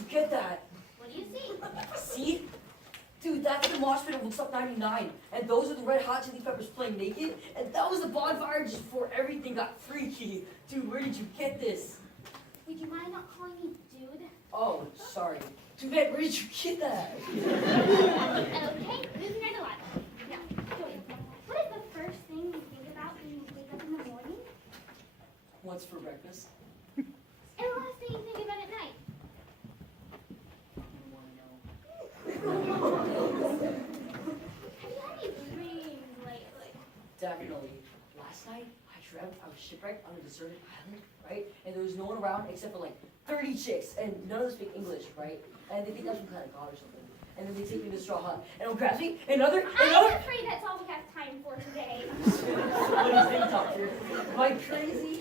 you get that? What do you see? See? Dude, that's the mosh pit of Woodstock 99. And those are the Red Hot Chili Peppers playing naked. And that was the bonfire just before everything got freaky. Dude, where did you get this? Would you mind not calling me dude? Oh, sorry. Dude, where did you get that? Okay, moving right along. Now, Joey, what is the first thing you think about when you wake up in the morning? What's for breakfast? And the last thing you think about at night? You want to know? Have you had any dreams lately? Definitely. Last night, I dreamt I was shipwrecked on a deserted island, right? And there was no one around except for like 30 chicks, and none of them speak English, right? And they think I'm some kind of god or something. And then they take me to Straw Hut, and I'll grab me, another. I'm afraid that's all we have time for today. What do you think, Doctor? Am I crazy?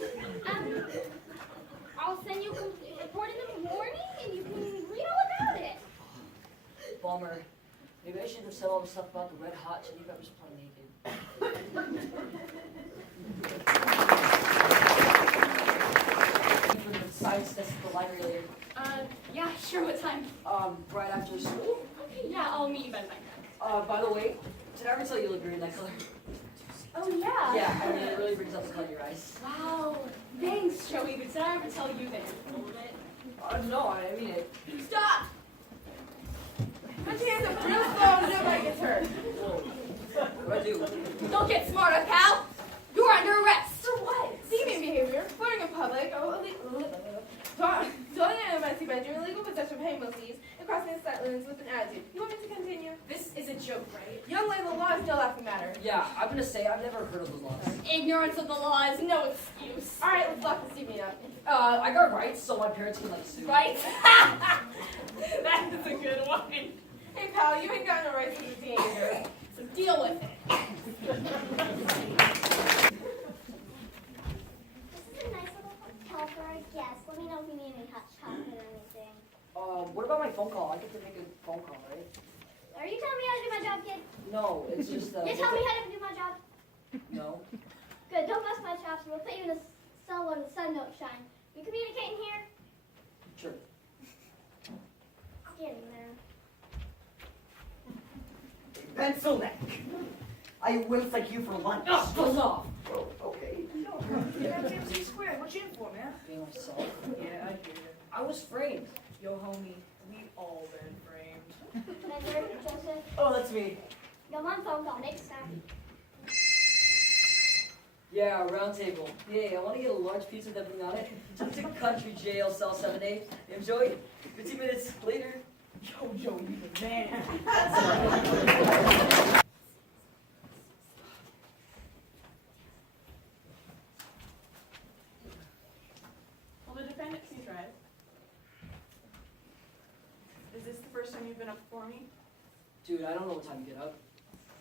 I'll send you a complete report in the morning, and you can read all about it. Bummer. Maybe I should have said all the stuff about the Red Hot Chili Peppers playing naked. For the science test at the library later. Yeah, sure, what time? Right after school. Okay, yeah, I'll meet you by the time. By the way, did I ever tell you you look green in that color? Oh, yeah. Yeah, I mean, it really brings out the color in your eyes. Wow, thanks, Joey, but did I ever tell you that you're full of it? No, I mean it. Stop! Put your hands up real slow and nobody gets hurt. Whoa. What do I do? Don't get smarter, pal. You're under arrest. For what? Deviant behavior, flirting in public, dwelling in a messy bedroom, illegal possession of hay seeds, and crossing the sight limits with an attitude. You want me to continue? This is a joke, right? Young lady, the law is still laughing matter. Yeah, I'm gonna say I've never heard of those laws. Ignorance of the law is no excuse. All right, let's lock this evening up. I got rights, so my parents can like sue. Right? That is a good one. Hey, pal, you ain't got no rights as a teenager. So deal with it. This is a nice little hotel for our guests. Let me know if you need any hot chocolate or anything. What about my phone call? I get to make a phone call, right? Are you telling me how to do my job, kid? No, it's just You tell me how to do my job? No. Good, don't bust my chops. We'll put you in a cell where the sun don't shine. You communicating here? Sure. Get in there. Pencil neck. I wince like you for lunch. Oh, buzz off! Oh, okay. Square, what you in for, man? Being myself. Yeah, I hear it. I was framed. Yo, homie, we all been framed. Commander, Joseph, Oh, that's me. go on phone call. Next time. Yeah, round table. Yay, I want to get a large pizza with everything on it. Just to country jail, cell 7A. Enjoy. 15 minutes later. Yo, you the man. Will the defendant please rise? Is this the first time you've been up before me? Dude, I don't know what time to get up.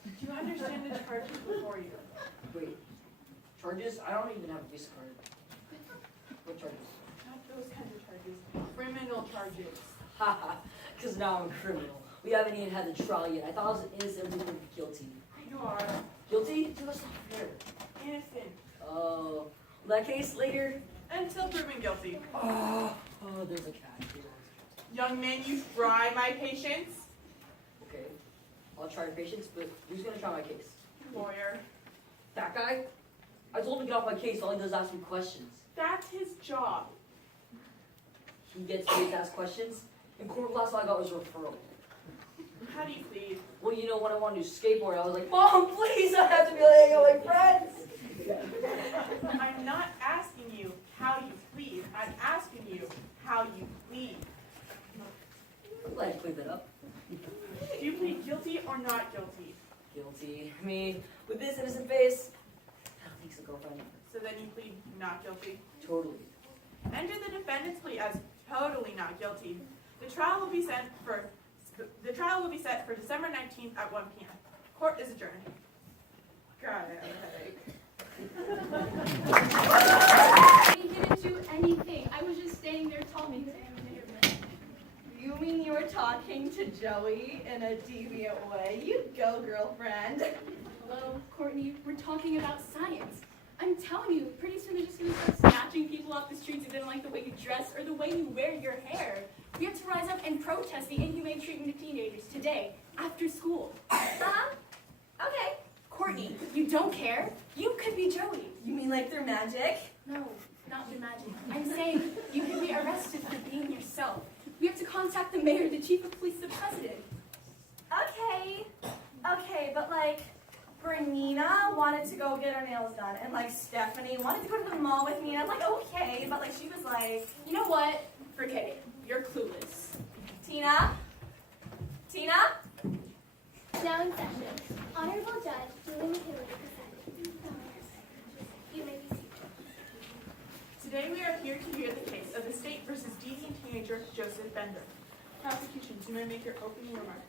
Do you understand the charges before you? Wait. Charges? I don't even have a Visa card. What charges? Not those kinds of charges. Criminal charges. Haha, because now I'm a criminal. We haven't even had the trial yet. I thought I was innocent until proven guilty. You are Guilty? Dude, that's not fair. innocent Oh, in that case, later. until proven guilty. Oh, there's a cat here. Young man, you try my patience. Okay, I'll try your patience, but who's gonna try my case? Lawyer. That guy? I told him to get off my case. All he does is ask me questions. That's his job. He gets paid to ask questions. In court class, all I got was a referral. How do you plead? Well, you know, when I wanted to skateboard, I was like, Mom, please, I have to be hanging out with my friends. I'm not asking you how you plead. I'm asking you how you plead. I'm glad you cleared that up. Do you plead guilty or not guilty? Guilty. I mean, with this innocent face, I don't think so, girlfriend. So then you plead not guilty. Totally. Enter the defendant's plea as totally not guilty. The trial will be set for December 19th at 1 p.m. Court is adjourned. God, I have a headache. I didn't do anything. I was just standing there talking to him. You mean you were talking to Joey in a deviant way? You go, girlfriend. Hello, Courtney. We're talking about science. I'm telling you, pretty soon they're just going to start snatching people off the streets who didn't like the way you dress or the way you wear your hair. We have to rise up and protest the inhumane treatment of teenagers today, after school. Okay. Courtney, you don't care? You could be Joey. You mean like they're magic? No, not the magic. I'm saying you could be arrested for being yourself. We have to contact the mayor, the chief of police, the president. Okay, but like, Bernina wanted to go get her nails done, and like Stephanie wanted to go to the mall with me, and I'm like, okay, but like she was like, You know what? Forget it. You're clueless. Tina? Now in session. Honorable Judge Julie McKinley presiding. You may be seated. Today we are here to hear the case of the state versus deviant teenager Joseph Bender. Prosecutions, you may make your opening remark.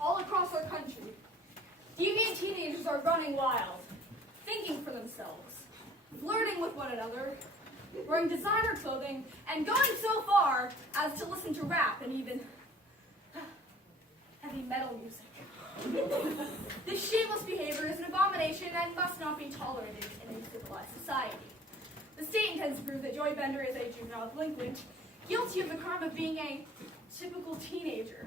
All across our country, deviant teenagers are running wild, thinking for themselves, flirting with one another, wearing designer clothing, and going so far as to listen to rap and even heavy metal music. This shameless behavior is an abomination and must not be tolerated in a civilized society. The state intends to prove that Joy Bender is a juvenile delinquent, guilty of the crime of being a typical teenager.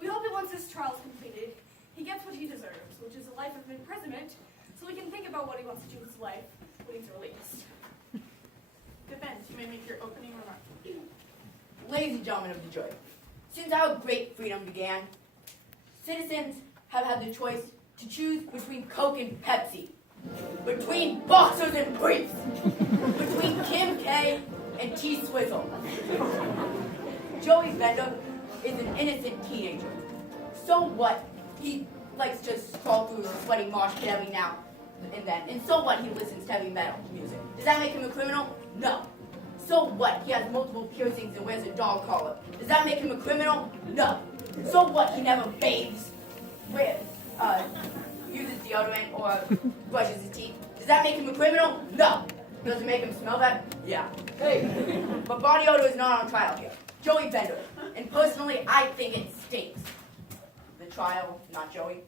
We hope that once this trial is completed, he gets what he deserves, which is a life of imprisonment, so he can think about what he wants to do with his life when he's released. Defense, you may make your opening remark. Ladies and gentlemen of the jury, since our great freedom began, citizens have had the choice to choose between Coke and Pepsi, between boxers and briefs, between Kim K and T Swizzle. Joey Bender is an innocent teenager. So what? He likes to scroll through the sweaty marsh pit every now and then. And so what? He listens to heavy metal music. Does that make him a criminal? No. So what? He has multiple piercings and wears a dog collar. Does that make him a criminal? No. So what? He never bathes, uses deodorant or brushes his teeth. Does that make him a criminal? No. Does it make him smell bad? Yeah. Hey. But body odor is not on trial here. Joey Bender. And personally, I think it stinks. The trial, not Joey.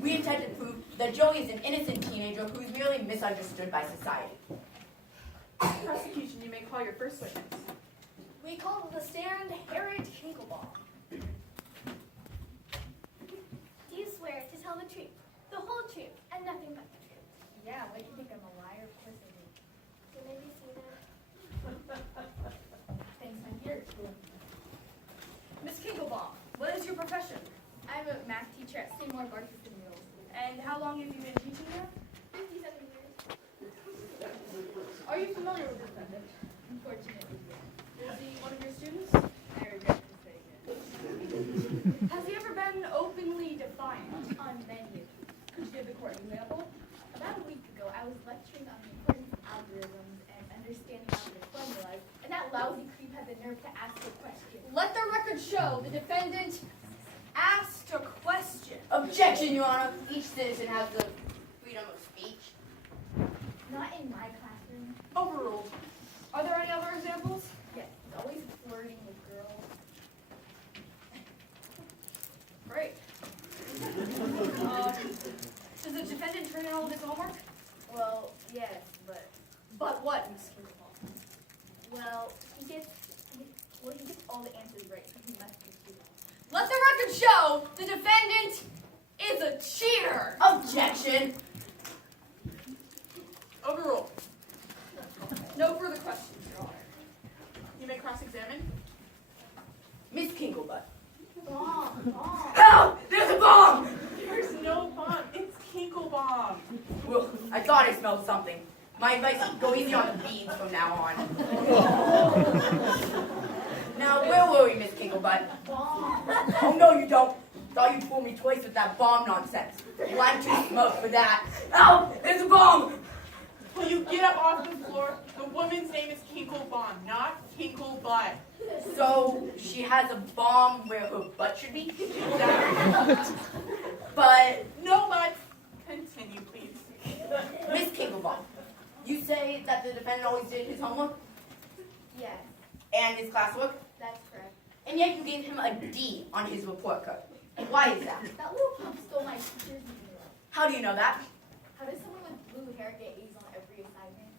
We intend to prove that Joey is an innocent teenager who is really misunderstood by society. Prosecution, you may call your first witness. We call to the stand Harriet Kinklebaum. Do you swear to tell the truth, the whole truth, and nothing but the truth? Yeah, what do you think? I'm a liar? Of course I do. You may be seated. Thanks, I'm here. Miss Kinklebaum, what is your profession? I'm a math teacher at Seymour Barkerson Middle School. And how long have you been teaching there? 57 years. Are you familiar with this defendant? Unfortunately, yes. Is he one of your students? I regret to say yes. Has he ever been openly defiant? On many occasions. Could you give the court an example? About a week ago, I was lecturing on the importance of algorithms and understanding algebra formulas, and that lousy creep had the nerve to ask a question. Let the record show the defendant asked a question. Objection, Your Honor. Each citizen has the freedom of speech. Not in my classroom. Overruled. Are there any other examples? Yes, he's always flirting with girls. Great. Does the defendant turn in all of his homework? Well, yes, But what, Miss Kinklebaum? well, he gets all the answers right, so he must be cheating. Let the record show the defendant is a cheater. Objection. Overruled. No further questions, Your Honor. You may cross-examine. Miss Kinklebutt. Bomb. Help! There's a bomb! There's no bomb. It's Kinkle Bomb. Well, I thought I smelled something. My advice is go easy on the beans from now on. Now, where were we, Miss Kinklebutt? Oh, no, you don't. Thought you'd fool me twice with that bomb nonsense. Well, I'm too smoked for that. Help! There's a bomb! Will you get up off the floor? The woman's name is Kinkle Bomb, not Kinkle Butt. So, she has a bomb where her butt should be? But, No butt. Continue, please. Miss Kinklebaum, you say that the defendant always did his homework Yes, and his classwork, that's correct. and yet you gave him a D on his report card. Why is that? That little punk stole my teacher's email. How do you know that? How does someone with blue hair get A's on every assignment?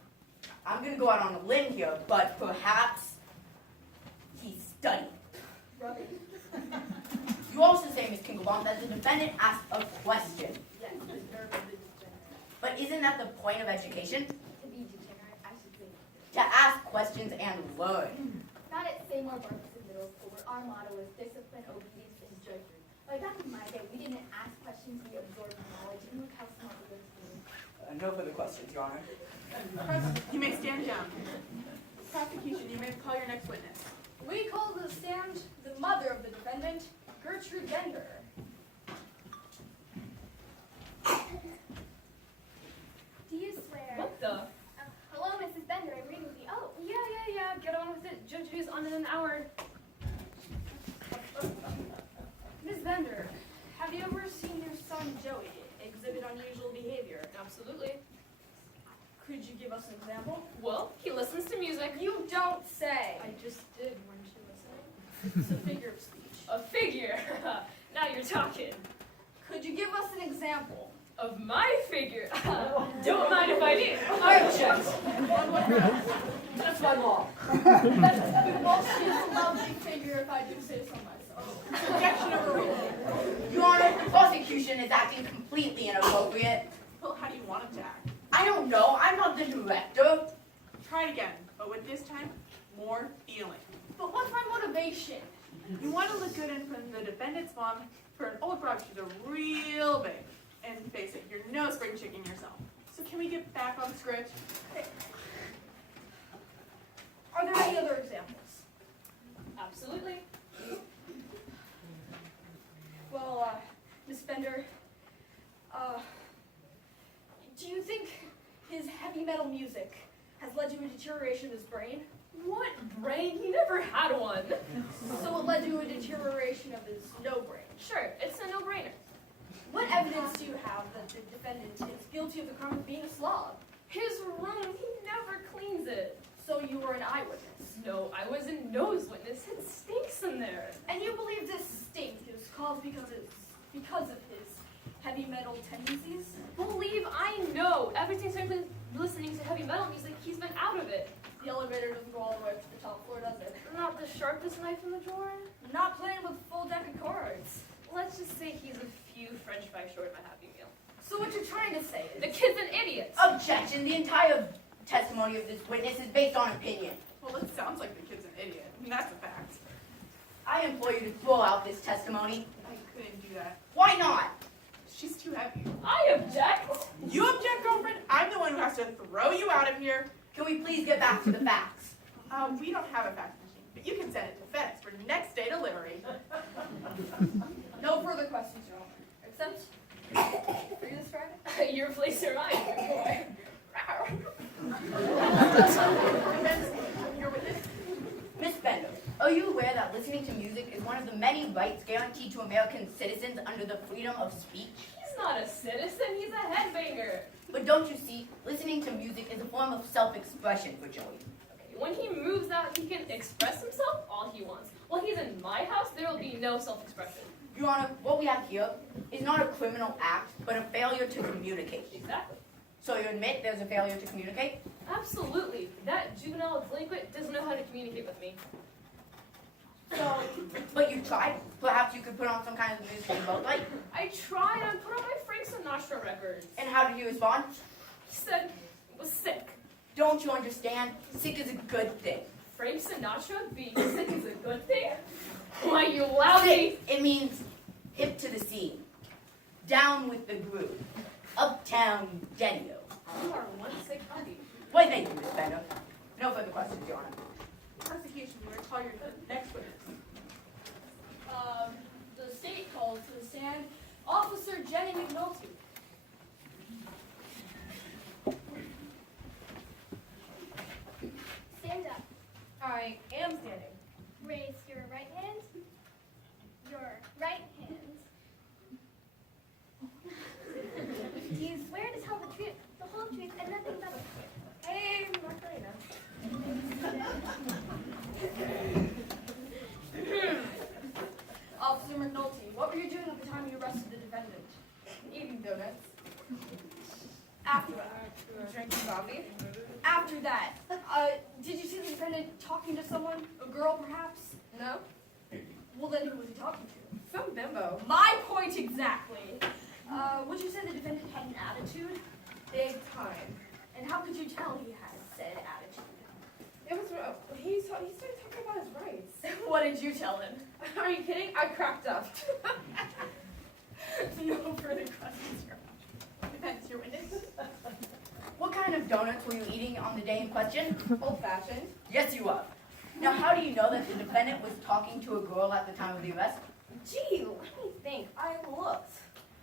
I'm going to go out on a limb here, but perhaps he study. Rubbish. You also say, Ms. Kinkelbaum, that the defendant asked a question. Yes, the nerve of the degenerate. But isn't that the point of education? To be degenerate, I should say. To ask questions and learn. Not at Seymour Barbison Middle School, where our motto is discipline, obedience, and drudgery. Like back in my day, we didn't ask questions, we absorbed knowledge, and look how smart we were today. No further questions, Your Honor. You may stand down. Prosecution, you may call your next witness. We call to the stand the mother of the defendant, Gertrude Bender. Do you swear? What the? Hello, Mrs. Bender. I'm reading with you. Oh, Yeah. Get on with it. Judge is on in an hour. Ms. Bender, have you ever seen your son Joey exhibit unusual behavior? Absolutely. Could you give us an example? Well, he listens to music. You don't say. I just did, weren't you listening? It's a figure of speech. A figure. Now you're talking. Could you give us an example? Of my figure. Don't mind if I do. I object. That's my law. Well, she's a lovely figure if I do say so myself. Objection overruled. Your Honor, the prosecution is acting completely inappropriate. Well, how do you want him to act? I don't know. I'm not the director. Try it again, but with this time, more feeling. But what's my motivation? You want to look good in front of the defendant's mom for an old broad. She's a real big. And face it, you're no spring chicken yourself. So can we get back on script? Are there any other examples? Absolutely. Well, Miss Bender, do you think his heavy metal music has led to a deterioration of his brain? What brain? He never had one. So it led to a deterioration of his no brain. Sure, it's a no-brainer. What evidence do you have that the defendant is guilty of the crime of being a slob? His room, he never cleans it. So you were an eyewitness. No, I was a nose witness. It stinks in there. And you believe this stink is caused because of his heavy metal tendencies? Believe I know. Ever since I've been listening to heavy metal music, he's been out of it. The elevator doesn't go all the way up to the top floor, does it? Not the sharpest knife in the drawer. Not playing with a full deck of cards. Let's just say he's a few French fries short of a Happy Meal. So what you're trying to say The is... kid's an idiot. Objection. The entire testimony of this witness is based on opinion. Well, it sounds like the kid's an idiot. I mean, that's a fact. I implore you to throw out this testimony. I couldn't do that. Why not? She's too heavy. I object. You object, girlfriend? I'm the one who has to throw you out of here. Can we please get back to the facts? We don't have a fax machine, but you can send it to FedEx for next day delivery. No further questions, Your Honor. Except for you this Friday? Your place or mine, good boy. Defense, your witness. Miss Bender, are you aware that listening to music is one of the many rights guaranteed to American citizens under the freedom of speech? He's not a citizen, he's a headbanger. But don't you see, listening to music is a form of self-expression for Joey. Okay, when he moves out, he can express himself all he wants. While he's in my house, there will be no self-expression. Your Honor, what we have here is not a criminal act, but a failure to communicate. Exactly. So you admit there's a failure to communicate? Absolutely. That juvenile delinquent doesn't know how to communicate with me. So, but you tried. Perhaps you could put on some kind of music you both like. I tried, I put on my Frank Sinatra records. And how did he respond? He said he was sick. Don't you understand? Sick is a good thing. Frank Sinatra being sick is a good thing? Why, you lousy... Sick, it means hip to the scene. Down with the groove. Uptown Genio. You are one sick puppy. Why, thank you, Miss Bender. No further questions, Your Honor. Prosecution, you may call your next witness. The state calls to the stand Officer Jenny McNulty. stand up. I am standing. Raise your right hand. Your right hand. Do you swear to tell the truth, the whole truth, and nothing but the truth? Hey, Macarena. Officer McNulty, what were you doing at the time you arrested the defendant? Eating donuts. After that. Drinking coffee. After that, did you see the defendant talking to someone? A girl, perhaps? No? Well, then who was he talking to? Some bimbo. My point exactly. Would you say the defendant had an attitude? Big time. And how could you tell he had said attitude? It was, he started talking about his rights. What did you tell him? Are you kidding? I cracked up. No further questions, Your Honor. Defense, your witness. What kind of donuts were you eating on the day in question? Old-fashioned. Yes, you were. Now, how do you know that the defendant was talking to a girl at the time of the arrest? Gee, let me think. I looked.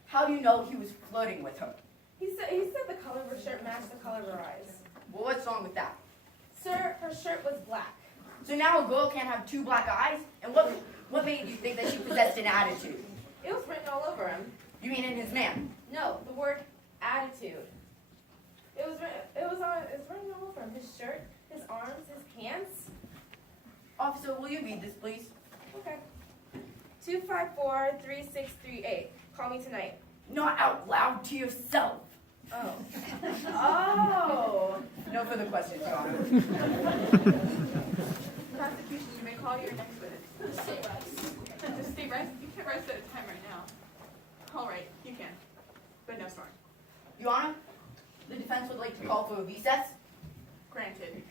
How do you know he was flirting with her? He said the color of her shirt matched the color of her eyes. Well, what's wrong with that? Sir, her shirt was black. So now a girl can't have two black eyes? And what made you think that she possessed an attitude? It was written all over him. You mean in his man? No, the word attitude. It was written all over him. His shirt, his arms, his pants. Officer, will you read this, please? Okay. 254-3638. Call me tonight. Not out loud to yourself. Oh. Oh. No further questions, Your Honor. Prosecution, you may call your next witness. The state rights. The state rest? You can't rest at a time right now. All right, you can. But no snoring. Your Honor, the defense would like to call for a recess. Granted.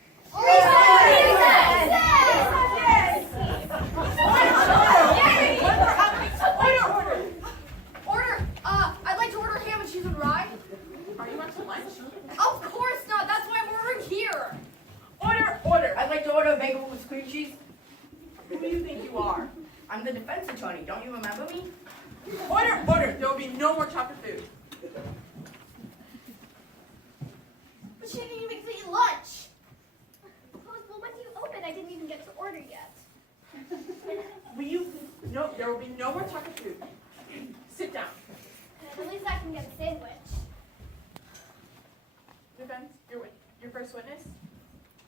Order! I'd like to order ham and cheese and rye. Are you on to lunch? Of course not. That's why I'm ordering here. Order, order. I'd like to order a bagel with cream cheese. Who do you think you are? I'm the defense attorney. Don't you remember me? Order, order. There will be no more chocolate food. But she didn't even get to eat lunch. Well, when do you open? I didn't even get to order yet. Will you? No, there will be no more chocolate food. Sit down. At least I can get a sandwich. Defense, your first witness.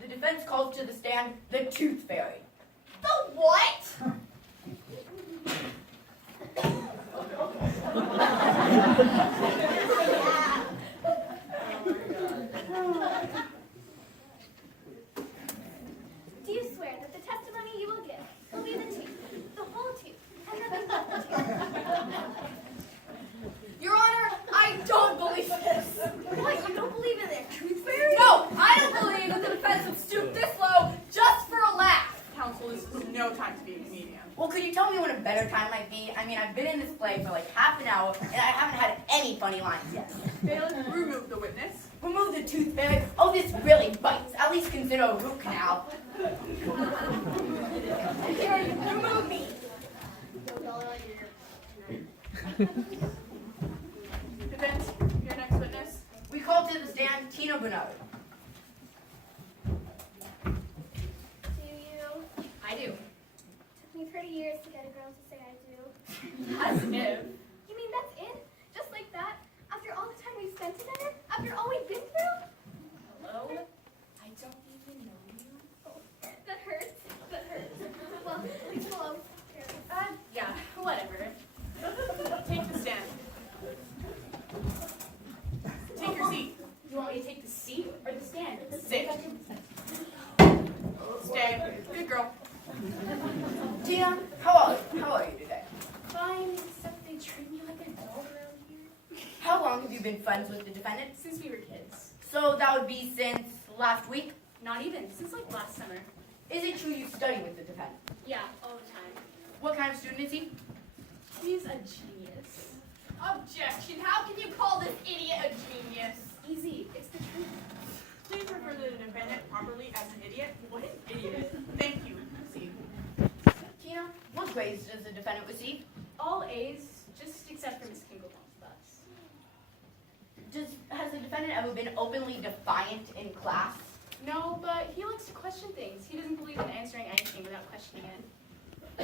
The defense calls to the stand the Tooth Fairy. The what? Do you swear that the testimony you will give will be the tooth, the whole tooth, and nothing but the tooth? Your Honor, I don't believe this. What? You don't believe in the tooth fairy? No, I don't believe that the defense would stoop this low just for a laugh. Counsel, this is no time to be a comedian. Well, could you tell me when a better time might be? I mean, I've been in this play for like half an hour, and I haven't had any funny lines yet. Bailiff, remove the witness. Remove the Tooth Fairy. Oh, this really bites. At least consider a root canal. Here, you remove me. Defense, your next witness. We call to the stand Tina Bernard. Do you? I do. Took me 30 years to get a girl to say I do. As if. You mean that's it? Just like that? After all the time we've spent together? After all we've been through? Hello? I don't even know you. Oh, that hurts. That hurts. Well, at least we'll always take care of it. Yeah, whatever. Take the stand. Take your seat. You want me to take the seat or the stand? Sit. Stay. Good girl. Tina, how are you today? Fine, except they treat me like a dog around here. How long have you been friends with the defendant? Since we were kids. So that would be since last week? Not even, since like last summer. Is it true you study with the defendant? Yeah, all the time. What kind of student is he? He's a genius. Objection, how can you call this idiot a genius? Easy, it's the truth. Please refer to the defendant properly as an idiot. What an idiot. Thank you. Proceed. Tina, what grades does the defendant receive? All A's, just except for Miss Kingleton's bus. Has the defendant ever been openly defiant in class? No, but he likes to question things. He doesn't believe in answering anything without questioning it.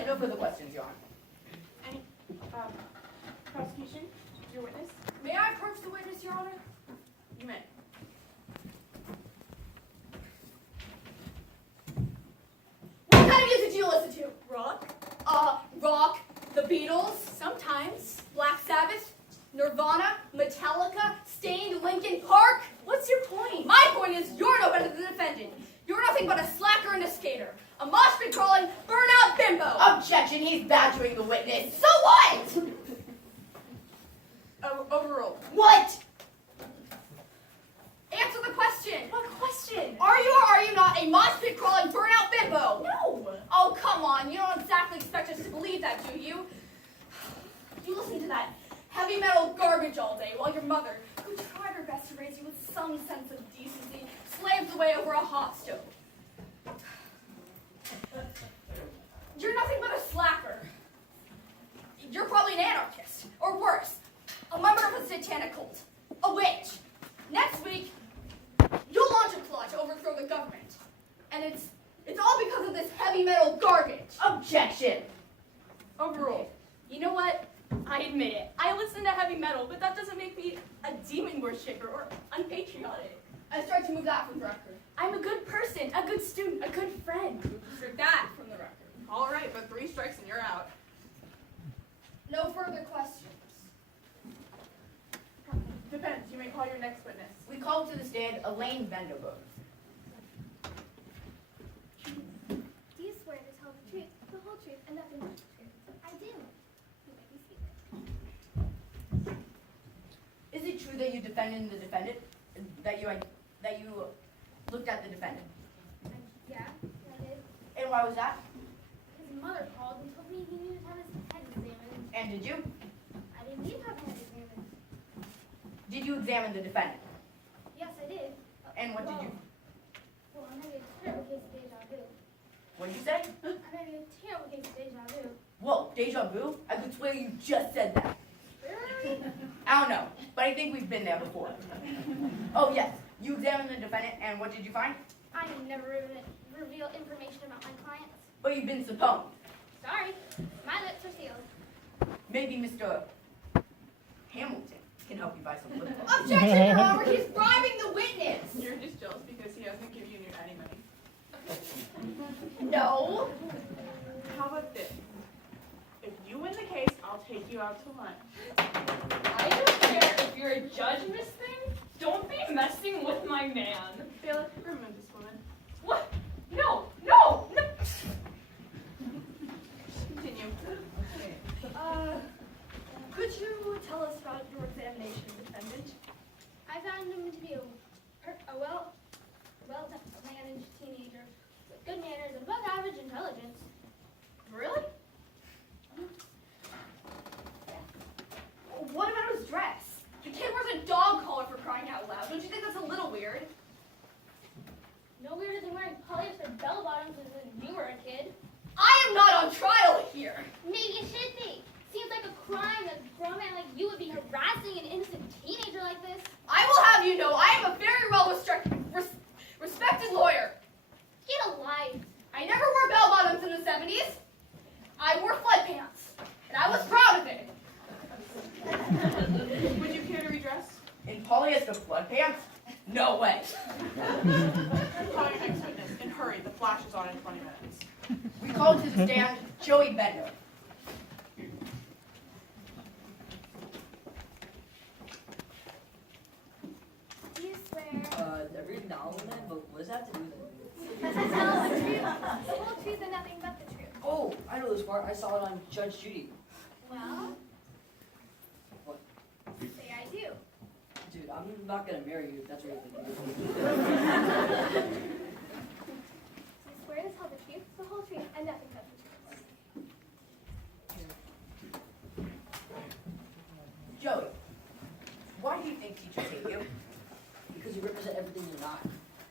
No further questions, Your Honor. Any prosecution? Your witness? May I approach the witness, Your Honor? You may. What kind of music do you listen to? Rock? Rock, the Beatles, sometimes, Black Sabbath, Nirvana, Metallica, Stained, Linkin Park. What's your point? My point is you're no better than the defendant. You're nothing but a slacker and a skater. A mosh pit crawling, burnout bimbo. Objection, he's badgering the witness. So what? Overruled. What? Answer the question. What question? Are you or are you not a mosh pit crawling burnout bimbo? No. Oh, come on. You don't exactly expect us to believe that, do you? You listen to that heavy metal garbage all day while your mother, who tried her best to raise you with some sense of decency, slams away over a hot stove. You're nothing but a slacker. You're probably an anarchist, or worse, a member of a satanic cult, a witch. Next week, you'll launch a plot to overthrow the government. And it's all because of this heavy metal garbage. Objection. Overruled. You know what? I admit it. I listen to heavy metal, but that doesn't make me a demon worshiper or unpatriotic. I start to move that from the record. I'm a good person, a good student, a good friend. Strike that from the record. All right, but 3 strikes and you're out. No further questions. Depends. You may call your next witness. We call to the stand Elaine Vanderbilt. Do you swear to tell the truth, the whole truth, and nothing but the truth? I do. You make me speak. Is it true that you defended the defendant? That you looked at the defendant? Yeah, I did. And why was that? His mother called and told me he needed to have his head examined. And did you? I didn't need to have my head examined. Did you examine the defendant? Yes, I did. And what did you? Well, I'm having a terrible case of deja vu. What did you say? I'm having a terrible case of deja vu. Whoa, deja vu? I could swear you just said that. Really? I don't know, but I think we've been there before. Oh yes, you examined the defendant, and what did you find? I never reveal information about my clients. But you've been supposed. Sorry, my lips are sealed. Maybe Mr. Hamilton can help you buy some lip gloss. Objection, Your Honor. He's bribing the witness. You're just jealous because he hasn't given you any money. No. How about this? If you win the case, I'll take you out to lunch. I don't care if you're a judge, Miss Thing. Don't be messing with my man. Bailiff, remove this woman. What? No, no, no. Continue. Could you tell us about your examination of the defendant? I found him to be a well-managed teenager with good manners and above average intelligence. Really? What about his dress? The kid wears a dog collar for crying out loud. Don't you think that's a little weird? No weirder than wearing polyester bell-bottoms when you were a kid. I am not on trial here. Maybe it should be. Seems like a crime that a grown man like you would be harassing an innocent teenager like this. I will have you know I am a very respected lawyer. Get a life. I never wore bell-bottoms in the 70s. I wore flood pants, and I was proud of it. Would you care to redress? In polyester flood pants? No way. Call your next witness and hurry. The flash is on in 20 minutes. We call to the stand Joey Bender. Do you swear Every now and then, but what does that have to do with it? to tell the truth, the whole truth, and nothing but the truth? Oh, I know this part. I saw it on Judge Judy. Well, What? say I do. Dude, I'm not gonna marry you if that's what you're thinking. Do you swear to tell the truth, the whole truth, and nothing but the truth? Joey, why do you think teachers hate you? Because you represent everything you're not.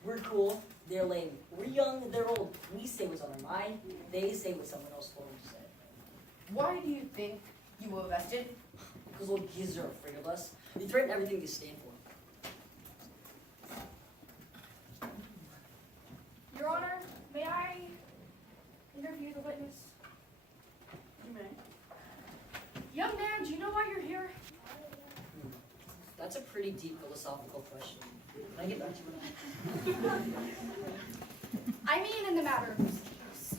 We're cool, they're lame. We're young, they're old. We say what's on our mind, they say what someone else told them to say. Why do you think you were arrested? Because little kids are afraid of us. They threaten everything you stand for. Your Honor, may I interview the witness? You may. Young man, do you know why you're here? That's a pretty deep philosophical question. Can I get back to you on that? I mean in the matter of this case.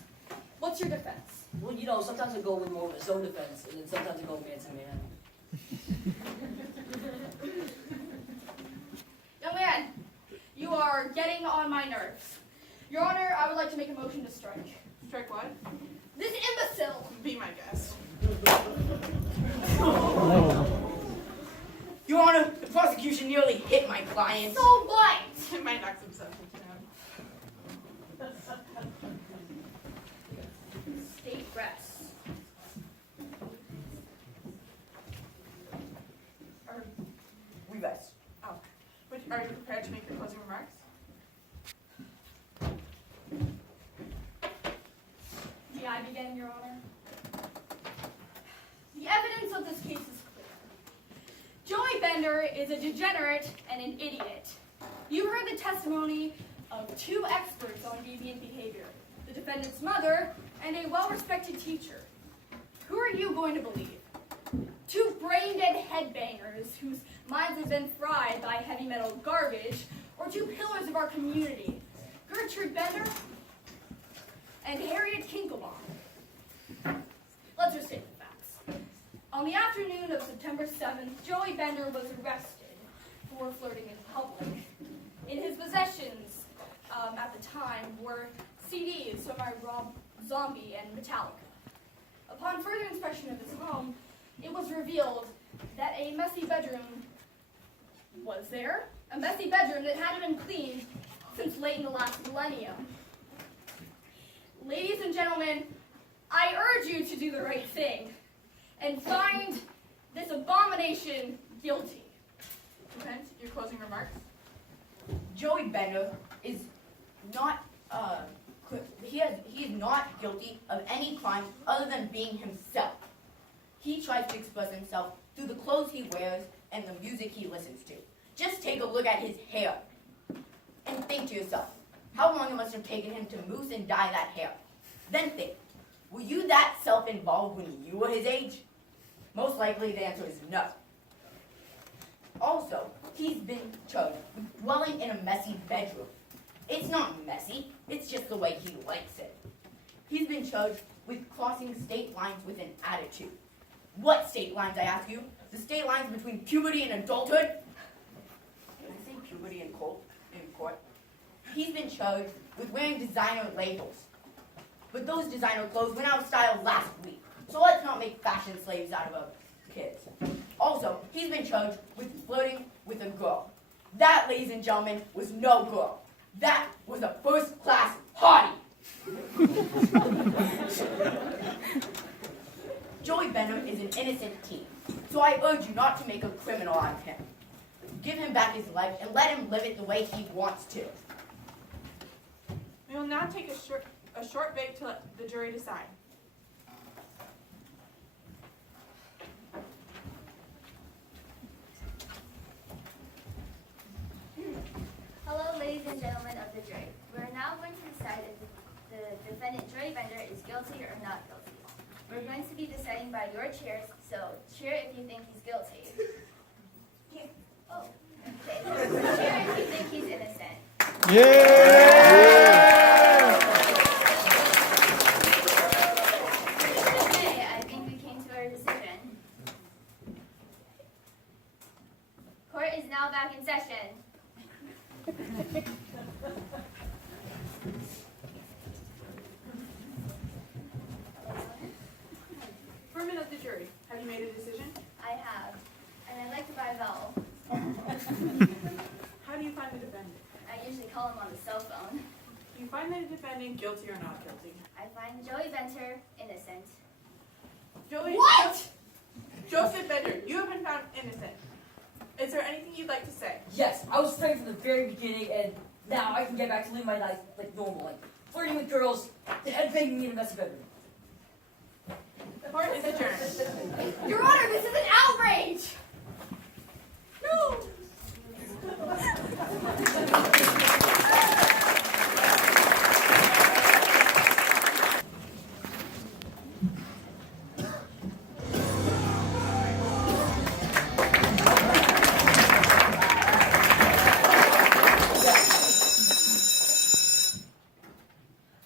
What's your defense? Well, you know, sometimes I go with more of a zone defense, and then sometimes I go man to man. Young man, you are getting on my nerves. Your Honor, I would like to make a motion to strike. Strike what? This imbecile! Be my guest. Your Honor, the prosecution nearly hit my client. So what? It might knock some substance down. State rests. We rest. But are you prepared to make your closing remarks? May I begin, Your Honor? The evidence of this case is clear. Joey Bender is a degenerate and an idiot. You heard the testimony of two experts on deviant behavior, the defendant's mother and a well-respected teacher. Who are you going to believe? Two brain-dead headbangers whose minds have been fried by heavy metal garbage, or two pillars of our community, Gertrude Bender and Harriet Kinkelbaum? Let's just state the facts. On the afternoon of September 7th, Joey Bender was arrested for flirting in public. In his possessions at the time were CDs from Rob Zombie and Metallica. Upon further inspection of his home, it was revealed that a messy bedroom was there, a messy bedroom that hadn't been cleaned since late in the last millennium. Ladies and gentlemen, I urge you to do the right thing and find this abomination guilty. Defense, your closing remarks? Joey Bender is not he is not guilty of any crime other than being himself. He tries to express himself through the clothes he wears and the music he listens to. Just take a look at his hair and think to yourself, how long it must have taken him to mousse and dye that hair. Then think, were you that self-involved when you were his age? Most likely the answer is no. Also, he's been charged with dwelling in a messy bedroom. It's not messy, it's just the way he likes it. He's been charged with crossing state lines with an attitude. What state lines, I ask you? The state lines between puberty and adulthood? Can I say puberty in court? He's been charged with wearing designer labels. But those designer clothes went out of style last week, so let's not make fashion slaves out of our kids. Also, he's been charged with flirting with a girl. That, ladies and gentlemen, was no girl. That was a first-class hottie. Joey Bender is an innocent teen, so I urge you not to make a criminal out of him. Give him back his life and let him live it the way he wants to. We will now take a short break to let the jury decide. Hello, ladies and gentlemen of the jury. We're now going to decide if the defendant, Joey Bender, is guilty or not guilty. We're going to be deciding by your cheers, so cheer if you think he's guilty. Oh, okay. Cheer if you think he's innocent. Okay, I think we came to our decision. Court is now back in session. Foreman of the jury, have you made a decision? I have, and I'd like to buy Val. How do you find the defendant? I usually call him on the cell phone. Do you find the defendant guilty or not guilty? I find Joey Bender innocent. Joey, What? Joseph Bender, you have been found innocent. Is there anything you'd like to say? Yes, I was afraid from the very beginning, and now I can get back to living my life like normal, like flirting with girls, the headbanging me in a messy bedroom. The court is adjourned. Your Honor, this is an outrage! No!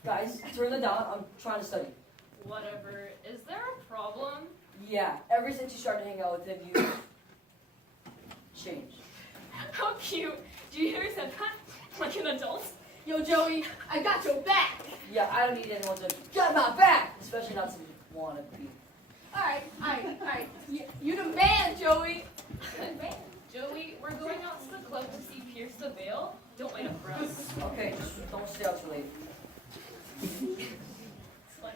Guys, turn them down. I'm trying to study. Whatever. Is there a problem? Yeah, ever since you started hanging out with him, you changed. How cute. Do you hear he said that? Like an adult? Yo, Joey, I got your back! Yeah, I don't need anyone to get my back, especially not some wannabe. Alright. You the man, Joey. Joey, we're going out to the club to see Pierce the Veil. Don't wait up for us. Okay, just don't stay out too late. It's like-